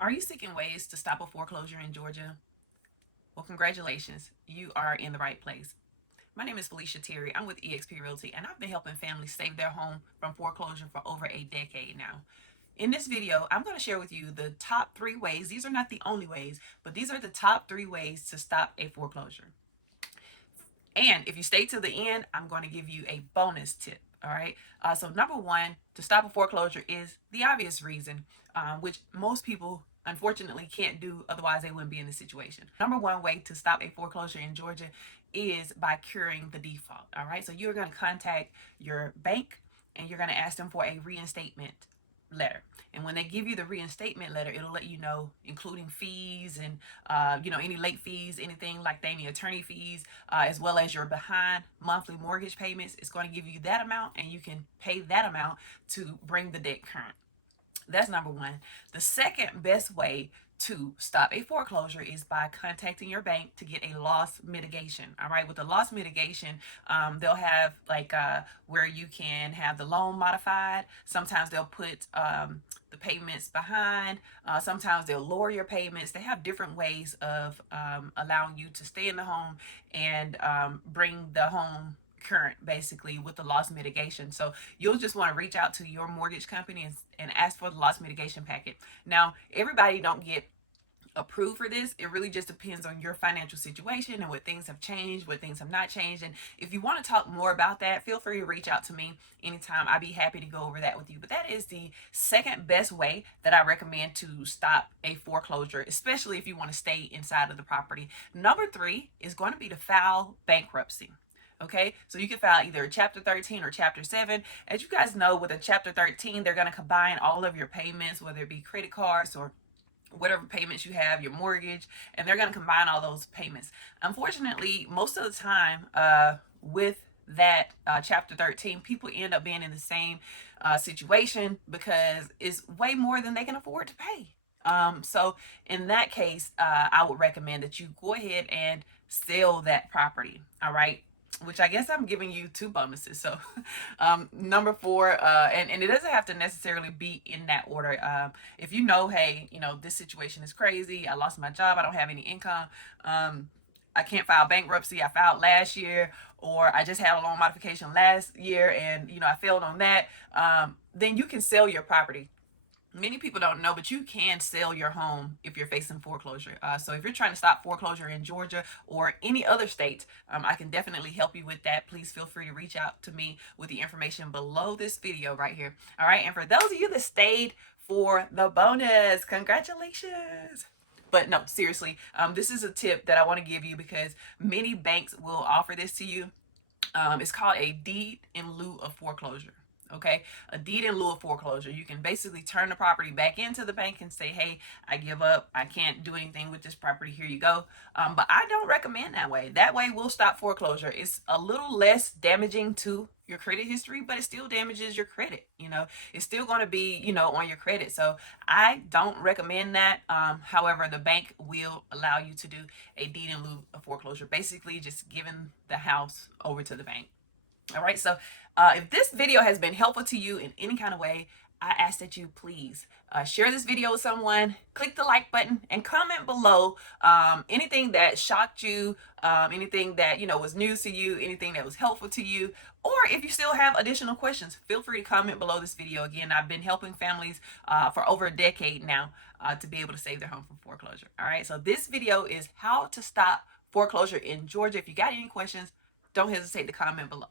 Are you seeking ways to stop a foreclosure in Georgia? Well, congratulations. You are in the right place. My name is Felicia Terry. I'm with Experialty, and I've been helping families save their home from foreclosure for over a decade now. In this video, I'm going to share with you the top 3 ways. These are not the only ways, but these are the top 3 ways to stop a foreclosure. And if you stay to the end, I'm going to give you a bonus tip. All right. So number one, to stop a foreclosure is the obvious reason, which most people unfortunately can't do. Otherwise, they wouldn't be in this situation. Number one way to stop a foreclosure in Georgia is by curing the default. All right. So you're going to contact your bank and you're going to ask them for a reinstatement letter. And when they give you the reinstatement letter, it'll let you know, including fees and any late fees, anything like any attorney fees, as well as your behind monthly mortgage payments. It's going to give you that amount, and you can pay that amount to bring the debt current. That's number one. The second best way to stop a foreclosure is by contacting your bank to get a loss mitigation. All right, with the loss mitigation, they'll have where you can have the loan modified. Sometimes they'll put the payments behind. Sometimes they'll lower your payments. They have different ways of allowing you to stay in the home and bring the home current, basically, with the loss mitigation. So you'll just want to reach out to your mortgage company and ask for the loss mitigation packet. Now, everybody don't get approved for this. It really just depends on your financial situation and what things have changed, what things have not changed. And if you want to talk more about that, feel free to reach out to me anytime. I'd be happy to go over that with you. But that is the second best way that I recommend to stop a foreclosure, especially if you want to stay inside of the property. Number 3 is going to be to file bankruptcy. Okay, so you can file either a Chapter 13 or Chapter 7. As you guys know, with a Chapter 13, they're going to combine all of your payments, whether it be credit cards or whatever payments you have, your mortgage, and they're going to combine all those payments. Unfortunately, most of the time with that Chapter 13, people end up being in the same situation because it's way more than they can afford to pay. So in that case, I would recommend that you go ahead and sell that property. All right, which I guess I'm giving you 2 bonuses. So number 4, and it doesn't have to necessarily be in that order. If you know, hey, this situation is crazy, I lost my job, I don't have any income, I can't file bankruptcy, I filed last year, or I just had a loan modification last year and I failed on that, then you can sell your property. Many people don't know, but you can sell your home if you're facing foreclosure. So if you're trying to stop foreclosure in Georgia or any other state, I can definitely help you with that. Please feel free to reach out to me with the information below this video right here. All right. And for those of you that stayed for the bonus, congratulations. But no, seriously, this is a tip that I want to give you because many banks will offer this to you. It's called a deed in lieu of foreclosure. Okay, a deed in lieu of foreclosure. You can basically turn the property back into the bank and say, hey, I give up, I can't do anything with this property, here you go. But I don't recommend that way. That way will stop foreclosure. It's a little less damaging to your credit history, but it still damages your credit. It's still going to be on your credit. So I don't recommend that. However, the bank will allow you to do a deed in lieu of foreclosure, basically just giving the house over to the bank. All right, so if this video has been helpful to you in any kind of way, I ask that you please share this video with someone, click the like button, and comment below anything that shocked you, anything that was news to you, anything that was helpful to you, or if you still have additional questions, feel free to comment below this video. Again, I've been helping families for over a decade now to be able to save their home from foreclosure. All right, so this video is how to stop foreclosure in Georgia. If you got any questions, don't hesitate to comment below.